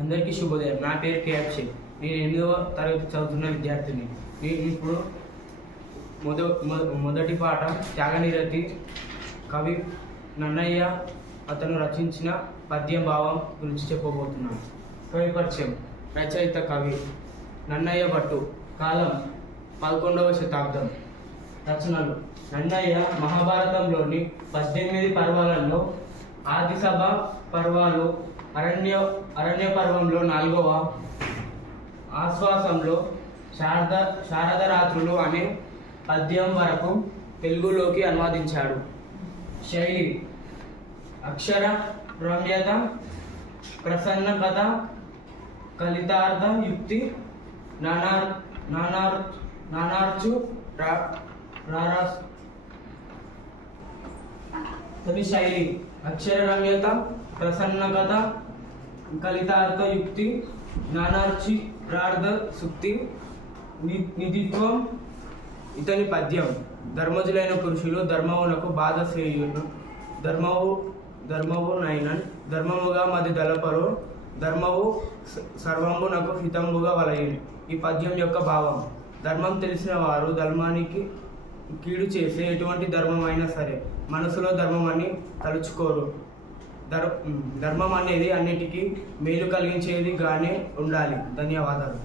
అందరికీ శుభోదయం. నా పేరు కే అక్షయ్. నేను 8వ తరగతి చదువుతున్న విద్యార్థిని. నేను ఇప్పుడు మొదటి పాఠం త్యాగనిరతి కవి నన్నయ్య అతను రచించిన పద్య భావం గురించి చెప్పబోతున్నాను. కవి పరిచయం. రచయిత కవి నన్నయ్య భట్టు. కాలం 11వ శతాబ్దం. రచనలు. నన్నయ్య మహాభారతంలోని 18 పర్వాలలో ఆదిసభ పర్వాలు, అరణ్య పర్వంలో 4వ ఆశ్వాసంలో శారద రాత్రులు అనే పద్యం వరకు తెలుగులోకి అనువాదించాడు. శైలి. అక్షర రమ్యత, ప్రసన్నకథ, కలితార్థ యుక్తి, నానార్చు శైలి. అక్షర రమ్యత, ప్రసన్న కథ, కలితార్థ యుక్తి, నానార్చి ప్రార్థ సుక్తి, నిధిత్వం. ఇతని పద్యం. ధర్మజులైన పురుషులు ధర్మమునకు బాధ చేయును, ధర్మవు నైనన్ ధర్మముగా మది దళపరు, ధర్మవు సర్వంబునకు హితంబుగా వలయును. ఈ పద్యం యొక్క భావం. ధర్మం తెలిసిన వారు ధర్మానికి కీడు చేసే ఎటువంటి ధర్మం అయినా సరే మనసులో ధర్మం అని తలుచుకోరు. ధర్మం అనేది అన్నిటికీ మేలు కలిగించేదిగానే ఉండాలి. ధన్యవాదాలు.